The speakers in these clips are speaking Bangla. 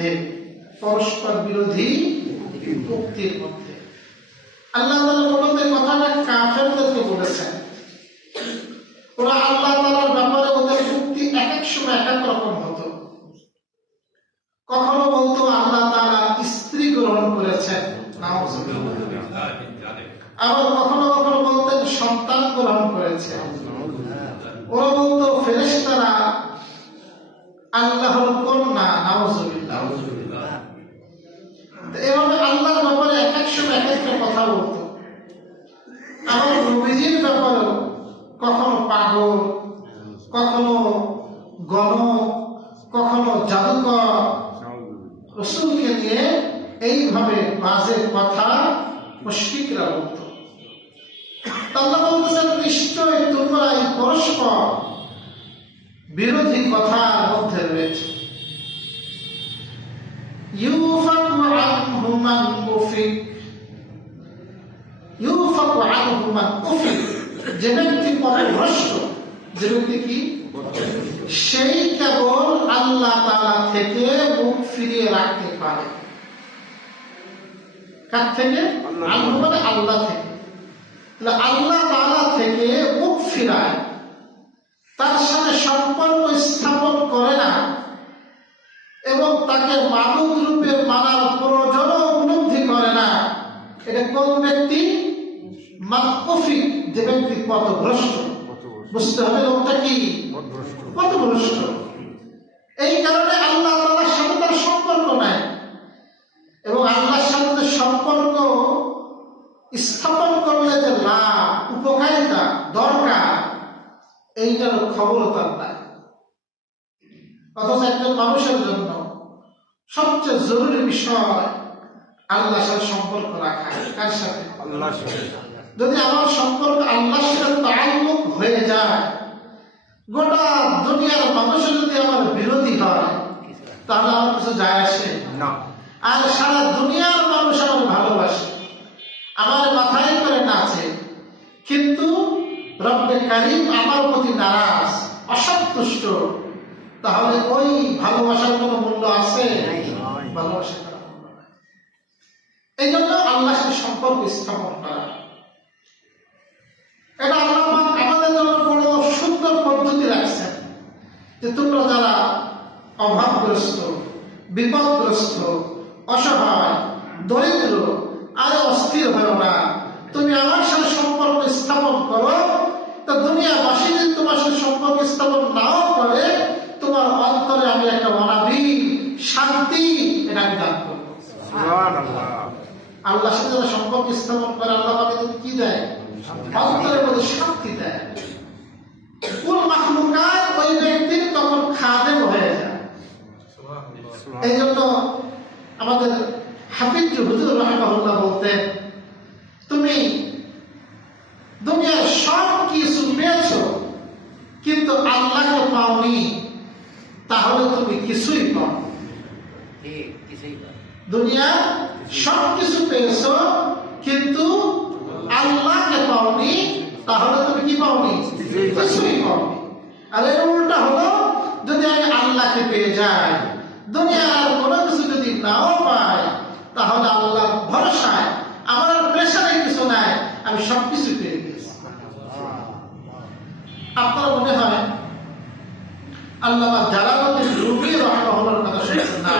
মধ্যে, পরস্পর বিরোধী উক্তির মধ্যে। আল্লাহ তাআলা মূলত এই কথাটা কাফেরদেরকে বলেছেন। ওরা আল্লাহ তাআলার ব্যাপারে ওদের উক্তি এক এক সময় এক এক রকম হতো। কখনো বলতো আল্লাহ তাআলা স্ত্রী গ্রহণ করেছেন, আবার কখনো কখনো বলতেন সন্তান গ্রহণ করেছে। ওরা বলতো ফেরেশতারা আল্লাহর কন্যা, নাউযুবিল্লাহ। এভাবে আল্লাহর ব্যাপারে এক এক সময় এক একটা কথা বলতো। আমার নবীজির ব্যাপারেও কখনো পাগল, কখনো গণক, কখনো জাদুকর, রাসূলকে নিয়ে এইভাবে বাজে কথা মুশরিকরা বলতো। আল্লাহ বলতেছেন নিশ্চয় তোমরা এই পরস্পর বিরোধী কথার মধ্যে রয়েছে। ইউফাকু আনহু মান উফিক, ইউফাকু আনহু মান উফিক, যে ব্যক্তি পথভ্রষ্ট, যে ব্যক্তি কি, সেই কেবল আল্লাহ তাআলা থেকে মুখ ফিরিয়ে রাখতে পারে। কার থেকে? আনহু মানে আল্লাহ থেকে। আল্লাহ তাআলা থেকে মুখ ফিরায়, তার সাথে সম্পর্ক স্থাপন করে না এবং তাকে মাবুদ রূপে মানার প্রয়োজন উপলব্ধি করে না। এটা কোন ব্যক্তি? মাকুফিক, যে ব্যক্তি পথভ্রষ্ট। বুঝতে হবে লোকটা কি পথভ্রষ্ট। এই কারণে আল্লাহ তাআলার সাথে তার সম্পর্ক নাই এবং আল্লাহর সাথে সম্পর্ক স্থাপন করলে যে লাভ, উপকারিতা, দরকার, এইটার খবরও তার নাই। অথচ একজন মানুষের জন্য সবচেয়ে জরুরি বিষয় আল্লাহর সাথে সম্পর্ক রাখা। কার সাথে? আল্লাহর সাথে। যদি আমার সম্পর্ক আল্লাহর সাথে তাআল্লুক হয়ে যায়, গোটা দুনিয়ার মানুষের যদি আমার বিরোধী হয়, তাহলে আমার কিছু যায় আসে না। আর সারা দুনিয়ার মানুষ আমার ভালোবাসে, আমার মাথায় করে নাচে, কিন্তু রব্বে কারীম আমার প্রতি নারাজ, অসন্তুষ্ট, তাহলে ওই ভালোবাসার কোনো মূল্য আছে? ভালোবাসার কোনো মূল্য নাই। এই জন্য আল্লাহর সাথে সম্পর্ক স্থাপন করা, এটা আল্লাহ আমাদের জন্য বড় সুন্দর পদ্ধতি রাখছেন যে তোমরা যারা অভাবগ্রস্ত, বিপদগ্রস্ত, অসহায়, দরিদ্র, আর অস্থির হও না, তুমি আমার সাথে সম্পর্ক স্থাপন করো। তো দুনিয়াবাসী যদি তোমার সাথে সম্পর্ক স্থাপন নাও করে, তোমার অন্তরে আমি একটা অনাবিল শান্তি এটা আমি দান করবো। আল্লাহর সাথে যারা সম্পর্ক স্থাপন করে, আল্লাহ আমাকে কি দেয়? অন্তরের মধ্যে শান্তি দেয়। কোন মাখলুকাত ওই ব্যক্তির তখন খাদেম হয়ে যায়। এই জন্য আমাদের হাফিজ হুজুর রাহিমাহুল্লাহ বলতেন, তুমি দুনিয়ার সব কিছু পেয়েছো কিন্তু আল্লাহকে পাওনি, তাহলে তুমি কিছুই পাও। দুনিয়া সব কিছু পেয়েছো কিন্তু আল্লাহকে পাওনি, তাহলে তুমি কি পাওনি? কিছুই পাওনি। আর এর উল্টা হলো, যদি আমি আল্লাহকে পেয়ে যাই, দুনিয়ার কোনো কিছু যদি নাও পাই, তাহলে আল্লাহর ভরসায় আমার আর প্রেশারে কিছু নাই, আমি সবকিছু পেয়ে গেছি। আপনার মনে হয় আল্লামা জালালউদ্দিন রুমি রাহিমাহুল্লাহর কথা শুনেছেন না?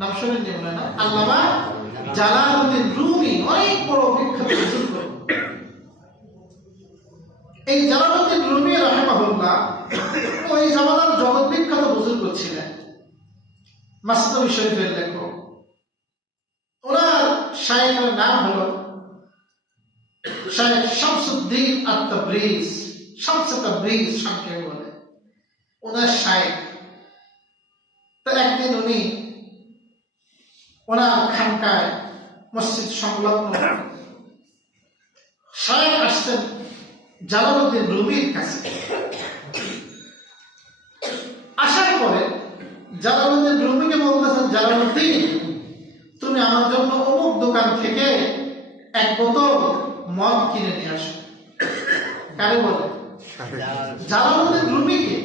নাম শুনেননি মনে হয় না? আল্লামা জালালউদ্দিন রুমি অনেক বড় বিখ্যাত বুজুর্গ। এই জালালউদ্দিন রুমি রাহিমাহুল্লাহ ওই জামানার জগৎ বিখ্যাত বুজুর্গ ছিলেন, মাসনাবী শরীফের লেখক। ওনার শায়েখের নাম হলো শায়েখ শামসুদ্দিন আত-তাবরিজ, শামসে তাবরিজ সংক্ষেপে বলে। ওনার শায়েখ। তো একদিন উনি ওনার খানকায় মসজিদ সংলগ্ন শায়েখ আসছেন জালালউদ্দিন রুমির কাছে। আসার পরে জালালউদ্দিন রুমিকে বলতেছেন, জালালউদ্দিন, তুমি আমার জন্য অমুক দোকান থেকে এক বোতল মদ কিনে নিয়ে আসো। কারে বলে? জালালউদ্দিন রুমিকে,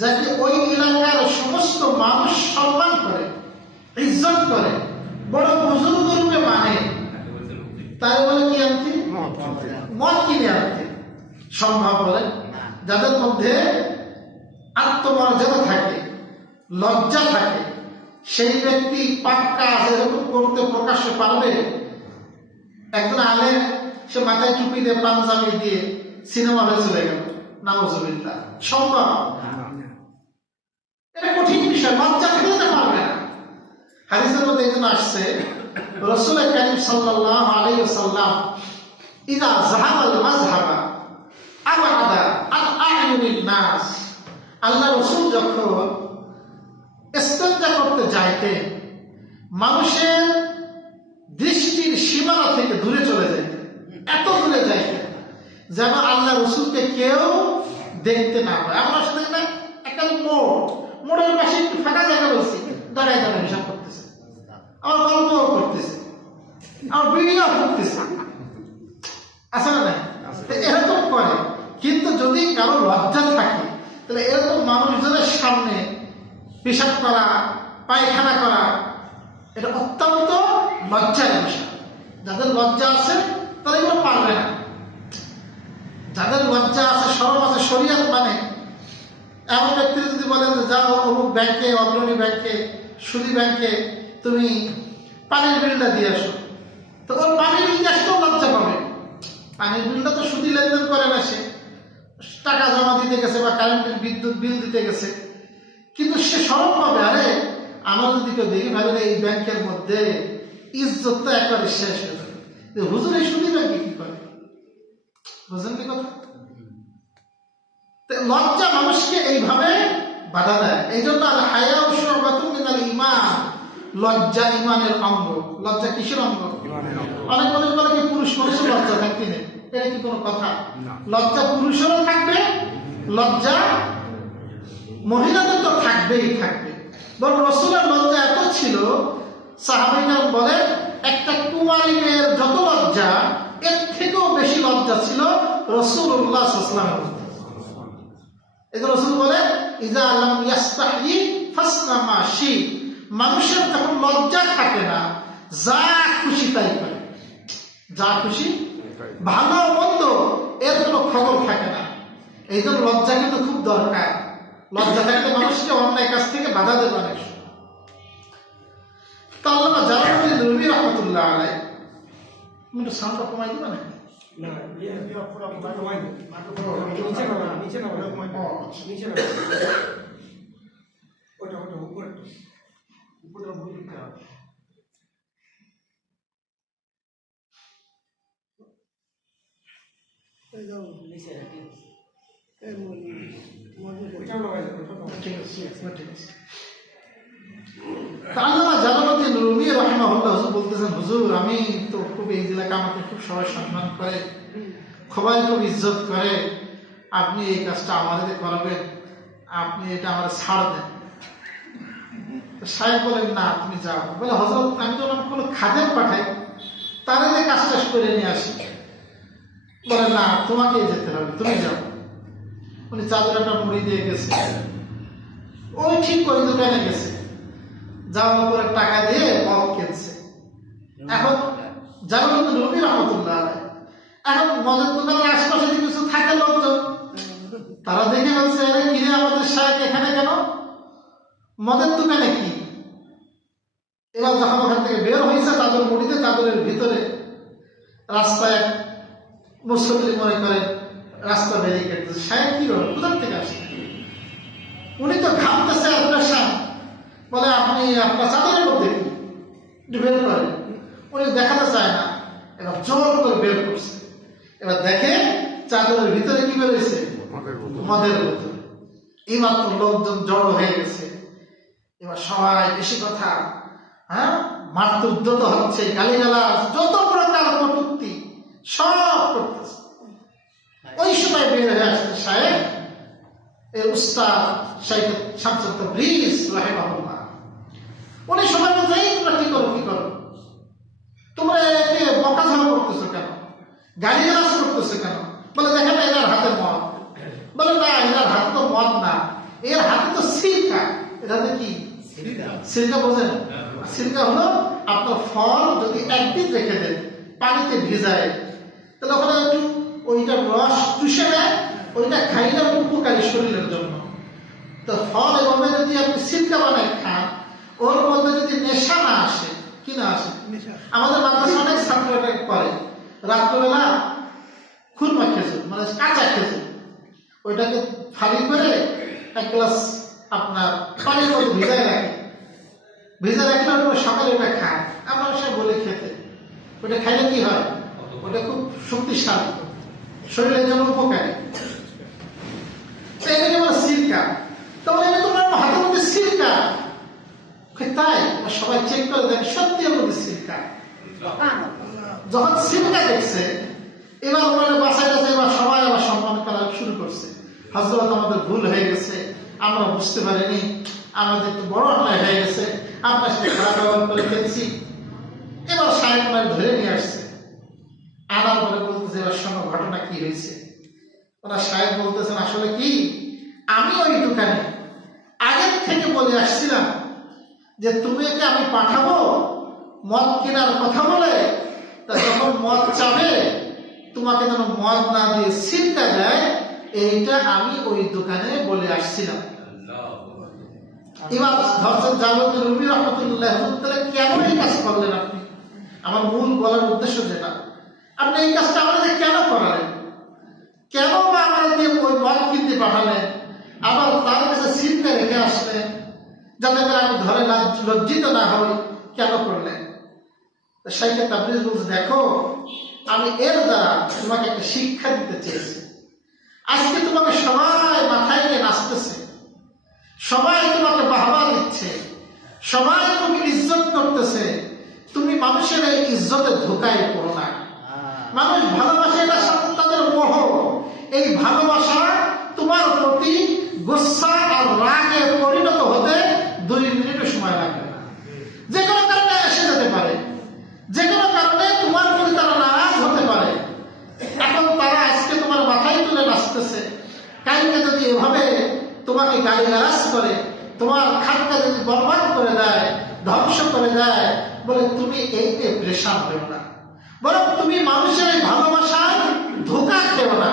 যাকে ওই এলাকার সমস্ত মানুষ সম্মান করে, ইজ্জত করে, বড় বুজুর্গ রূপে মানে, তাই বলে কি আনতে? মদ কিনে আনতে সম্ভব বলে? যাদের মধ্যে আত্মমর্যাদা থাকে, লজ্জা থাকে, সেই ব্যক্তি পাক্কা যেরকম করতে প্রকাশ্যে পারবে। একজন আলেম সে মাথায় টুপি দিয়ে পাঞ্জাবি দিয়ে সিনেমা হলে চলে গেল, নাউজুবিল্লাহ, সম্ভব? এটা কঠিন বিষয়, লজ্জা থাকলে পারবে না। হাদিসের মধ্যে এই জন্য আসছে, রাসূল কারীম সাল্লাল্লাহু আলাইহি ওয়াসাল্লাম ইযা যাহাবাল মাযহাবা আবআদা আন আ'য়ুনিন নাস, আল্লাহ রাসূল যখন ইস্তেনজা করতে যাইতেন মানুষের দৃষ্টির সীমানা থেকে দূরে চলে যাইতেন, এত দূরে যাইতেন যেন আল্লাহ রাসূলকে কেউ দেখতে না পায়। আমরা সাথে না একটা মোড়ের পাশে একটু ফাঁকা জায়গা বলছি, দাঁড়ায় দাঁড়ায় হিসাব করতেছে, আমার গল্প করতেছে, আমার ভিডিও করতেছে, আছে না? এরকম করে। কিন্তু যদি কারো লজ্জা থাকে তাহলে এরকম মানুষজনের সামনে পেশাব করা, পায়খানা করা, এটা অত্যন্ত লজ্জার বিষয়। যাদের লজ্জা আছে তারা এগুলো পারবে না। যাদের লজ্জা আছে, শরম আছে, শরীয়ত মানে, এমন ব্যক্তি যদি বলেন যে যাও অমুক ব্যাংকে, অগ্রণী ব্যাংকে, সুদী ব্যাংকে তুমি পানির বিলটা দিয়ে আসো, তো ওর পানির বিল দিয়ে আসতেও লজ্জা পাবে। পানির বিলটা তো সুদী লেনদেন করে না, সে টাকা জমা দিতে গেছে বা কারেন্টের বিদ্যুৎ বিল দিতে গেছে, কিন্তু সে শরম পাবে। আরে আমরা যদি কেউ দেখি ভাবে এই ব্যাংকের মধ্যে ইজ্জতটা একবারে শেষ হয়ে যাবে। হুজুর এই সুদী ব্যাংকে কি করে, বুঝলেন কি কথা? লজ্জা মানুষকে এইভাবে বাধা দেয়। এই জন্য আল হায়াউ শু'বাতুন মিনাল ঈমান, লজ্জা ঈমানের অঙ্গ। লজ্জা কিসের অঙ্গ? অনেক মানুষ বলে কি পুরুষ মানুষের লজ্জা থাকতে নেই, এটা কি কোনো কথা? লজ্জা পুরুষেরও থাকবে, লজ্জা মহিলাদের তো থাকবেই থাকবে। বরং রাসূলের লজ্জা এত ছিল, সাহাবীরা বলে একটা কুমারী মেয়ের যত লজ্জা, এর থেকেও বেশি লজ্জা ছিল রাসূলুল্লাহ সাল্লাল্লাহু আলাইহি ওয়াসাল্লাম। এই যে রাসূল বলে ইযা লাম ইয়াস্তাহি ফাসনা মা শি, মানুষের যখন লজ্জা থাকে না, যা খুশি তাই করে, যা খুশি, ভালো মন্দ এর কোনো খবর থাকে না। এই জন্য লজ্জা কিন্তু খুব দরকার। লজ্জা থাকলে মানুষকে অন্যায় কাজ থেকে বাধা দেবে অনেক সময়। তা আল্লামা জালালউদ্দিন রুমি রাহমাতুল্লাহ আলাইহি, একটু সাউন্ডটা কমাই দিবা না? আল্লামা জালালউদ্দিন রুমি রাহিমাহুল্লাহ বলতেছেন, হুজুর আমি তো খুব, এই এলাকা আমাকে খুব সবাই সম্মান করে, সবাই খুব ইজ্জত করে, আপনি এই কাজটা আমাদের করাবেন, আপনি এটা আমার ছাড় দেন। সাহেব বলেন না তুমি যাও। বলে হযরত আমি তো কোনো খাদেম পাঠাই, তারা যে কাজটা করে নিয়ে আসি। বলে না তোমাকে যেতে হবে, তুমি যাও। উনি চাদর একটা মুড়ি দিয়ে গেছে, ওই ঠিক করে দোকানে গেছে, যাওয়ার পরে টাকা দিয়ে মদ কিনছে। এখন জালালউদ্দিন রুমি রাহমাতুল্লাহ আলাইহি, এখন মদের দোকানের আশপাশে কিছু থাকে লোকজন, তারা দেখে বলছে কিনে আমাদের সাহেব এখানে কেন, মদের দোকানে কি? এবার যখন ওখান থেকে বের হয়েছে চাদর মুড়িতে, চাদরের ভিতরে রাস্তায় এক মুসল্লি মনে করেন রাস্তা ব্যারিকেড, সাহেব কি হল, কোথার থেকে আসছে? উনি তো ঘামতেছে অপারেশন, বলে আপনি আপনার চাদরের মধ্যে কি, একটু বের করেন। উনি দেখাতে চায় না, এবার জোর করে বের করছে। এবার দেখে চাদরের ভিতরে কি বেরোয়েছে, মদের বোতল। এইমাত্র লোকজন জড়ো হয়ে গেছে। এবার সবাই বেশি কথা, হ্যাঁ, মারতে উদ্যত হচ্ছে, গালিগালাজ, যত প্রকার কটূক্তি সব করতেছে। ওই সময় বের হয়ে আসছে সাহেব, এর উস্তাদ শাইখ শামসুত তাবরিজ রাহিমাহুল্লাহ। উনি সবাই বলছে তোমরা কি করো, কি করো, তোমরা একে বকাঝকা করতেছো কেন, গালিগালাজ করতেছো কেন? বলে দেখেন এনার হাতে মদ। বলে না এনার হাতে তো মদ না, এর হাতে তো সিরকা। এটাতে কি সিরকা বোঝেন? সিরকা হলো আপনার ফল যদি একদিন রেখে দেন পানিতে ভিজায়, তাহলে ওখানে একটু ওইটার রস চুষে নেয়, ওইটা খাইলে উপকারী শরীরের জন্য। তো ফল এভাবে যদি আপনি সিরকা বানায় খান, ওর মধ্যে যদি নেশা না আসে, কি না আসে, আমাদের মাদ্রাসা অনেক ছাত্ররা করে রাত্রবেলা খুরমা খেজুর মানে কাঁচা খেজুর ওইটাকে ফালি করে এক গ্লাস আপনার পানির মধ্যে ভিজায় রাখে, ভিজা রাখলে ওটা সকালে ওটা খায়। আমরা সে বলে খেতে, ওটা খাইলে কি হয়, ওটা খুব শক্তিশালী, শরীরের জন্য উপকারী। এটাকে বলে সিরকা। তাহলে আমি তোমার হাতের মধ্যে সিরকা, তাই সবাই চেক করে দেখে সত্যি ওর মধ্যে সিরকা। যখন সিরকা দেখছে এবার ওনারা বাসায় গেছে, এবার সবাই আবার সম্মান করা শুরু করছে। হযরত আমাদের ভুল হয়ে গেছে, আমরা বুঝতে পারিনি, আমাদের একটু বড় অন্যায় হয়ে গেছে, আপনার সাথে খারাপ ব্যবহার করে ফেলছি। এবার সাহেব ওনার ধরে নিয়ে আসছে, আনার পরে বলতেছে এবার শোনো ঘটনা কি হয়েছে। ওনার সাহেব বলতেছেন আসলে কি, আমি ওই দোকানে আগের থেকে বলে আসছিলাম যে তুমি একে আমি পাঠাবো মদ কেনার কথা বলে, তা যখন মদ চাবে তোমাকে যেন মদ না দিয়ে সিরকা দেয়, এইটা আমি ওই দোকানে বলে আসছিলাম। এবার ধরছেন জালালউদ্দিন রুমি রাহমাতুল্লাহ, তাহলে কেন এই কাজ করলেন আপনি? আমার মূল বলার উদ্দেশ্য যেটা, আপনি এই কাজটা আমাদের কেন করালেন, কেন বা আমাদের দিয়ে ওই মদ কিনতে পাঠালেন, আবার তার কাছে সিরকা রেখে আসলেন যাতে করে আমি ধরে লজ্জিত না হই, কেন করলেন? শাইখে তাবরিজ বলছে দেখো, আমি এর দ্বারা তোমাকে একটা শিক্ষা দিতে চেয়েছি। আজকে তোমাকে সবাই মাথায় নিয়ে নাচতেছে, সবাই তোমাকে বাহবা দিচ্ছে, সবাই তোমাকে ইজ্জত করতেছে, তুমি মানুষের এই ইজ্জতের ধোকায় পড়ো না। মানুষ ভালোবাসে, এটার সাথে তাদের মোহ, এই ভালোবাসা তোমার প্রতি গুসা আর রাগে পরিণত হতে 2 মিনিটও সময় লাগবে না। যে কোনো কারণে এসে যেতে পারে, যে কোনো কারণে তোমার প্রতি তারা নারাজ হতে পারে। এখন তারা আজকে তোমার মাথায় তুলে নাচতেছে, কালকে যদি এভাবে তোমাকে গালিগালাজ করে, তোমার খাতটা যদি বরবাদ করে দেয়, ধ্বংস করে দেয়, বলে তুমি এইতে প্রেশান হও না, বরং তুমি মানুষের এই ভালোবাসায় ধোঁকা খেও না,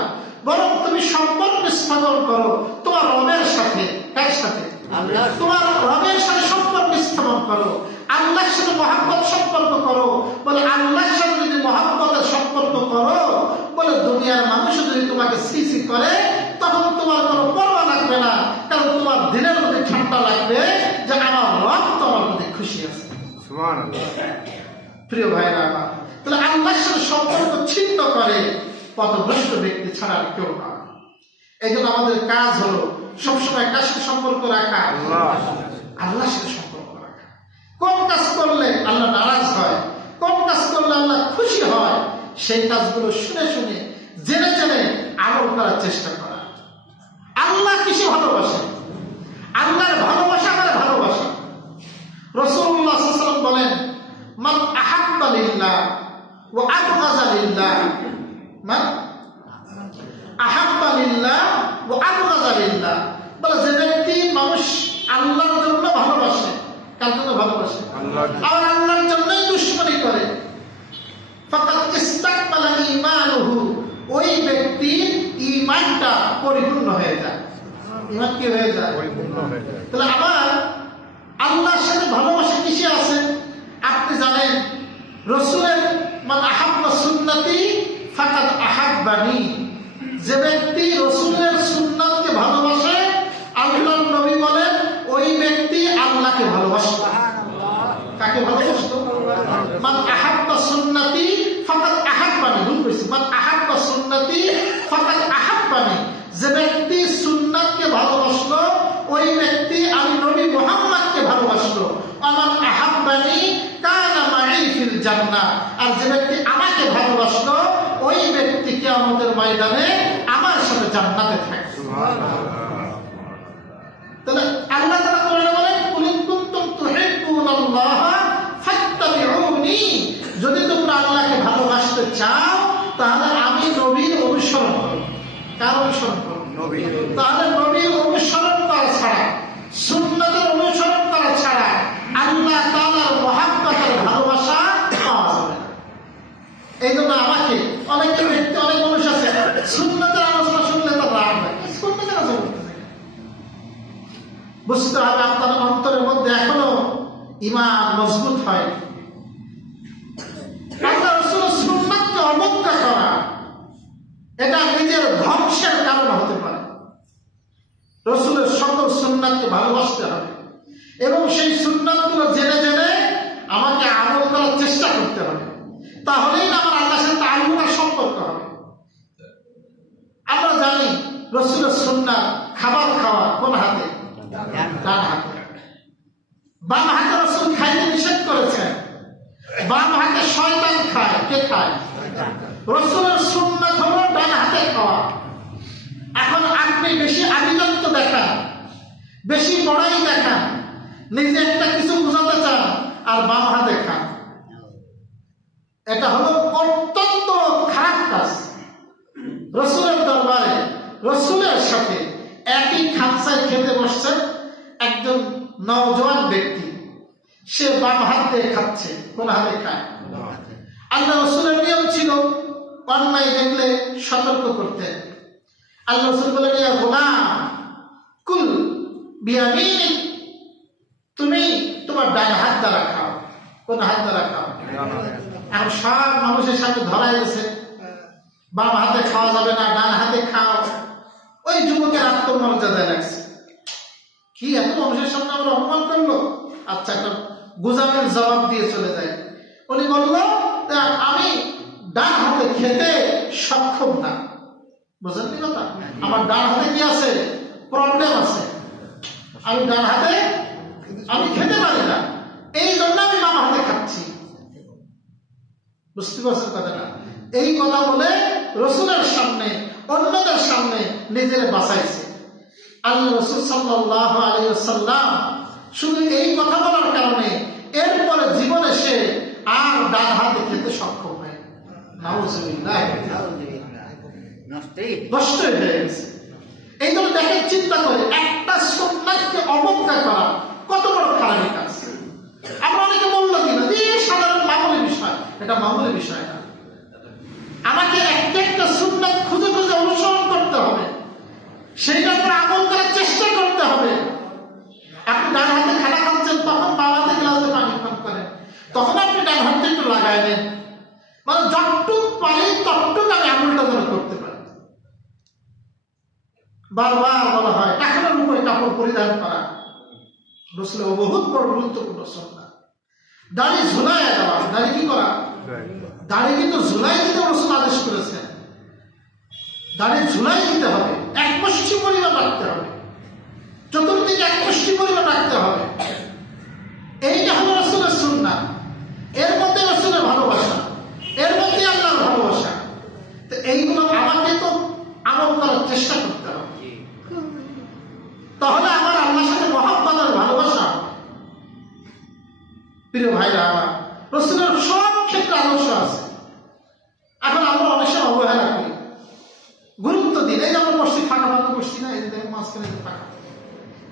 বরং তুমি সম্পর্ক স্থাপন করো তোমার রবের সাথে। কার সাথে? তোমার রবের সাথে সম্পর্ক স্থাপন করো, আল্লাহর সাথে মহব্বত সম্পর্ক করো। বলে আল্লাহর সাথে যদি মহব্বতের সম্পর্ক করো, বলে দুনিয়ার মানুষ যদি তোমাকে সিসি করে তখন তোমার কোনো পরোয়া লাগবে না, কারণ তোমার দিলের মধ্যে ঠান্ডা লাগবে যে আমার রব তোমার মধ্যে খুশি আছে। সুবহানাল্লাহ। প্রিয় ভাইরা আমার, তাহলে আল্লাহর সাথে সম্পর্ক ছিন্ন করে পথভ্রষ্ট ব্যক্তি ছাড়া আর কেউ না। এই জন্য আমাদের কাজ হলো সবসময় কার সাথে সম্পর্ক রাখা? আল্লাহর সাথে সম্পর্ক রাখা। কোন কাজ করলে আল্লাহ নারাজ হয়, কোন কাজ করলে আল্লাহ খুশি হয়, সেই কাজগুলো শুনে শুনে জেনে জেনে আমল করার চেষ্টা করা। আল্লাহ কিসে ভালোবাসে? আল্লাহর ভালোবাসা আমার ভালোবাসা। রাসূলুল্লাহ সাল্লাল্লাহু আলাইহি ওয়াসাল্লাম বলেন, মান আহাব্বা লিল্লাহ ওয়া আবগাযা লিল্লাহ, মান আহাব্বা লিল্লাহ ওয়া আবগাযা লিল্লাহ, বলে যে ব্যক্তি মানুষ আল্লাহর জন্য ভালোবাসে, কার জন্য ভালোবাসে? আর আল্লাহর জন্যই দুশমনি করে, ফাকাদ ইস্তাকমালা ঈমানুহু, ওই ব্যক্তির ঈমানটা পরিপূর্ণ হয়ে যায়। ঈমান কি হয়ে যায়? পরিপূর্ণ হয়ে যায়। তাহলে আবার আল্লাহর সাথে ভালোবাসা কিসে আছে? আপনি জানেন রাসূলের মান আহাব্বা সুন্নতি ফাকাদ আহাব্বানি, যে ব্যক্তি রাসূলের সুন্নাতকে ভালোবাসে, আল্লাহর নবী বলেন ওই ব্যক্তি আল্লাহকে ভালোবাসে। কাকে ভালোবাসতো? মান আহাব্বা সুন্নতি ফাকাদ আহাব্বানি, ভুল কইছি, মান আহাব্বা সুন্নতি ফাকাদ আহাব্বানি, যে ব্যক্তি সুন্নাতকে ভালোবাসলো ওই ব্যক্তি আমি নবী মুহাম্মদকে ভালোবাসলো। আমার আহাব্বানি কানা মাই ফিল জান্নাহ, আর যে ব্যক্তি আমাকে ভালোবাসলো ওই ব্যক্তি কিয়ামতের ময়দানে আমার সাথে জান্নাতে থাকবে। সুবহানাল্লাহ। তাহলে আল্লাহ তাআলা কোরআনে বলেন, কুল ইন কুনতুম তুহিব্বুনাল্লাহ ফাত্তাবিউনি, যদি তোমরা আল্লাহকে ভালোবাসতে চাও তাহলে আমি নবীর অনুসরণ করো। কার অনুসরণ করো? নবী। তাহলে নবীর অনুসরণ করা ছাড়া, সুন্নাতের অনুসরণ করা ছাড়া, আল্লাহ তাআলার বুঝতে হবে আপনার অন্তরের মধ্যে এখনো ঈমান মজবুত হয়। আল্লাহ রাসূলের সুন্নাতকে অবজ্ঞা করা এটা নিজের ধ্বংসের কারণ হতে পারে। রাসূলের সকল সুন্নাতকে ভালোবাসতে হবে এবং সেই সুন্নাতগুলো জেনে জেনে আমাকে আমল করার চেষ্টা করতে হবে, তাহলেই না আমার আল্লাহর সাথে তাআল্লুকের সম্পর্ক হবে। আমরা জানি রাসূলের সুন্নাত খাবার খাওয়া কোন হাতে? ডান হাতে। বাম হাতে রাসূল খাইতে নিষেধ করেছেন, বাম হাতে শয়তান খায়। কে খায়? রাসূলের সুন্নাত হলো ডান হাতে খাওয়া। এখন আপনি বেশি আধিপত্য দেখান, বেশি বড়াই দেখান, নিজে একটা কিছু বোঝাতে চান আর বাম হাতে খান, এটা হলো অত্যন্ত খারাপ কাজ। রাসূলের দরবারে রাসূলের সাথে একই খামসায় খেতে বসছে একজন নওজোয়ান ব্যক্তি, সে বাম হাত দিয়ে খাচ্ছে। কোন হাতে খায়? আল্লাহ রাসূলের নিয়ম ছিল অন্যায় দেখলে সতর্ক করতেন। আল্লাহ রাসূল বলেন, ইয়া গোলাম কুল বিয়ামিনিক, তুমি তোমার ডান হাত দ্বারা খাও। কোন হাত দ্বারা খাও? এখন সব মানুষের সাথে ধরা গেছে বাম হাতে খাওয়া যাবে না, ডান হাতে খাও। ওই যুবকের আত্মমর্যাদা লাগছে, কি এত মানুষের সামনে আমরা অপমান করলো। আচ্ছা, একটা গুজামের জবাব দিয়ে চলে যায়। উনি বলল, আমি ডান হাতে খেতে সক্ষম না। বুঝলেন কি কথা? আমার ডান হাতে কি আছে? প্রবলেম আছে। আমি ডান হাতে আমি খেতে পারি না, এই জন্য আমি বাম হাতে খাচ্ছি। বুঝতে পারছেন কথাটা? এই কথা বলে রাসূলের সামনে অন্যদের সামনে নিজের বাঁচাইছে। আল্লাহ রাসূল সাল্লাল্লাহু আলাইহি ওয়াসাল্লাম শুধু এই কথা বলার কারণে এরপরে জীবনে সে আর ডান হাতে খেতে সক্ষম হয়। নাউযুবিল্লাহ, নষ্ট হয়ে গেছে। এই জন্য দেখেন, চিন্তা করে একটা সুন্নাতকে অবজ্ঞা করা কত বড় খারাপ কাজ। আমরা অনেকে মূল্য দিই না, এই সাধারণ মামুলি বিষয়। এটা মামুলি বিষয় না। আমাকে একটা সুন্নাত খুঁজে খুঁজে অনুসরণ করতে হবে, সেইটার উপর আমল করার চেষ্টা করতে হবে। আপনি ডান হাতে খানা খাচ্ছেন, তখন বাম হাতে গ্লাসে পানি পান করেন, তখন আপনি ডান হাতে একটু লাগাই নেন, মানে যতটুক পারি ততটুক আমি আমলটা যেন করতে পারি। বারবার বলা হয় টাকার উপরে কাপড় পরিধান করা রাসূলের বহুত বড় গুরুত্বপূর্ণ সুন্নাত। দাড়ি ঝুলাইয়া দেওয়া। দাড়ি কি করা? দাড়ি কিন্তু ঝুলাই দিতে রাসূল আদেশ করেছেন। দাড়ি ঝুলাই দিতে হবে, এক মুষ্টি পরিমাণ রাখতে হবে, চতুর্দিকে এক মুষ্টি পরিমাণ রাখতে হবে। এইটা হলো রাসূলের সুন্নাত। এর মধ্যে রাসূলের ভালোবাসা, এর মধ্যে আল্লাহর ভালোবাসা। তো এইগুলো আমাকে তো আমল করার চেষ্টা করতে হবে, তাহলে আমার আল্লাহর সাথে মহব্বত আর ভালোবাসা। প্রিয় ভাইরা আমার, রাসূলের সব ক্ষেত্রে আদর্শ আছে। এখন আমরা অনেক সময় অবহেলা করি, গুরুত্ব দিই। এই যে আমরা বসছি, ফাঁকা ফাঁকা বসছি না, এই যে মাঝখানে ফাঁকা,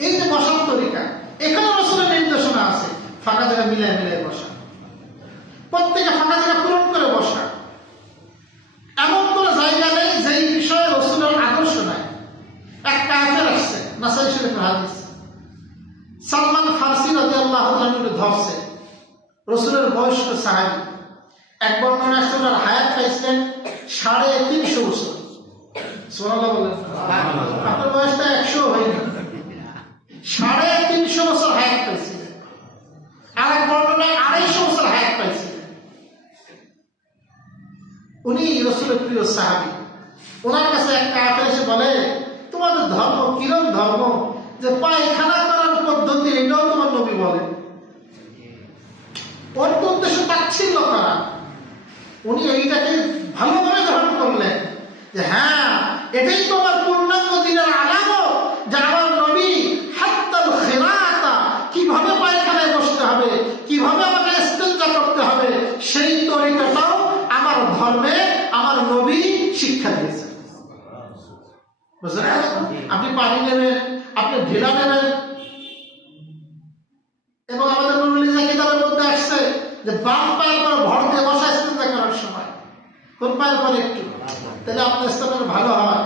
এই যে বসার তরিকা, এখানে রাসূলের নির্দেশনা আছে ফাঁকা জায়গা মিলাই মিলাই বসা, প্রত্যেকে ফাঁকা জায়গা পূরণ করে বসা। এমন কোনো জায়গা নেই যেই বিষয়ে রাসূলের আদর্শ নাই। এক কাফের আসছে, নাসাই শরীফের হাদিস, সালমান ফারসি রাদিয়াল্লাহু তাআলা ধরছে। রাসূলের বয়স্ক সাহাবী, এক বর্ণনা আসছে ওনার হায়াত পাইছিলেন 350 বছর। সুবহানাল্লাহ বলেন। আপনার বয়সটা 100 হয়নি, 350 বছর হায়াত পাইছিলেন। আর এক বর্ণনায় 250 বছর হায়াত পাইছিলেন। উনি রাসূলের প্রিয় সাহাবী। ওনার কাছে এক কাফের এসে বলে, তোমাদের ধর্ম কিরকম ধর্ম যে পায়খানা করার পদ্ধতি এটাও তোমার নবী বলে। ওর তো উদ্দেশ্য তাচ্ছিল্য করা। উনি এইটাকে ভালোভাবে গ্রহণ করলেন যে হ্যাঁ, এটাই তো আমার পূর্ণাঙ্গ দিনের আলামত যে আমার নবী হাত্তাল খিরাতা, কিভাবে পায়খানায় বসতে হবে, কিভাবে আমাকে ইস্তেঞ্জা করতে হবে, সেই তরিকাটাও আমার ধর্মে আমার নবী শিক্ষা দিয়েছেন। বুঝলেন? আপনি পানি নেবেন, আপনি ঢিলা নেবেন। এবং আমাদের নুরুল কিতাবের মধ্যে আসছে যে বাম পায়ের পর ভর দিয়ে বসা ইস্তেঞ্জা করার সময় কোন পায়ের পর একটু, তাহলে আপনার ইস্তেঞ্জা ভালো হয়।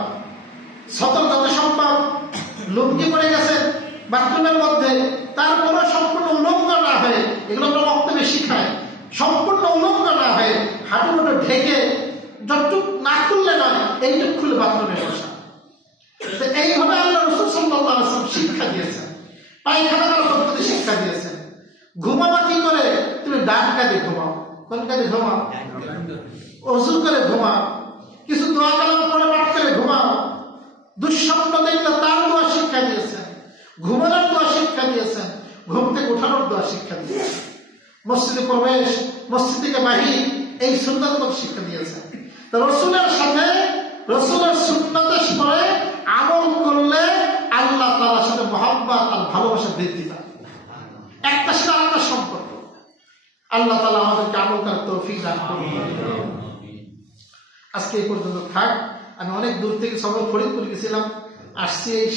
সতর্ক যত সম্ভব লুঙ্গি পড়ে গেছে, বাথরুমের মধ্যে, তারপরে সম্পূর্ণ উলঙ্গ না হয়ে, এগুলো আমরা বক্তব্যে শিখাই, সম্পূর্ণ উলঙ্গ না হয়ে হাঁটু মুটো ঢেকে যতটুক না খুললে নয় এইটুক খুলে বাথরুমে বসা। এইভাবে আল্লাহ রাসূল সাল্লাল্লাহু আলাইহি ওয়াসাল্লাম শিক্ষা দিয়েছেন, পায়খানা করার পদ্ধতি শিক্ষা দিয়েছেন। ঘুমাবা কি করে? তুমি ডান কাঁধে ঘুমাও। কোন কাঁধে ঘুমাও? ওযু করে ঘুমাও, কিছু দোয়া কালাম পড়ে পাঠ করে ঘুমাও। দুঃস্বপ্ন দেখলে তার দোয়া শিক্ষা দিয়েছেন, ঘুমানোর দোয়া শিক্ষা দিয়েছেন, ঘুম থেকে ওঠানোর দোয়া শিক্ষা দিয়েছেন। মসজিদে প্রবেশ, মসজিদ থেকে বাহির, এই সুন্নাতগুলো শিক্ষা দিয়েছেন। তো রাসূলের সাথে, রাসূলের সুন্নাতের পরে আমল করলে আল্লাহ তাআলার সাথে মহব্বত আর ভালোবাসা বৃদ্ধি পায়। একটা সাথে আরেকটা সম্পর্ক। আল্লাহ তাআলা আমাদেরকে আমল করার তৌফিক দান করুন। আজকে এই পর্যন্ত থাক। আমি অনেক দূর থেকে সফর ফরিদপুর গেছিলাম, আসছি এই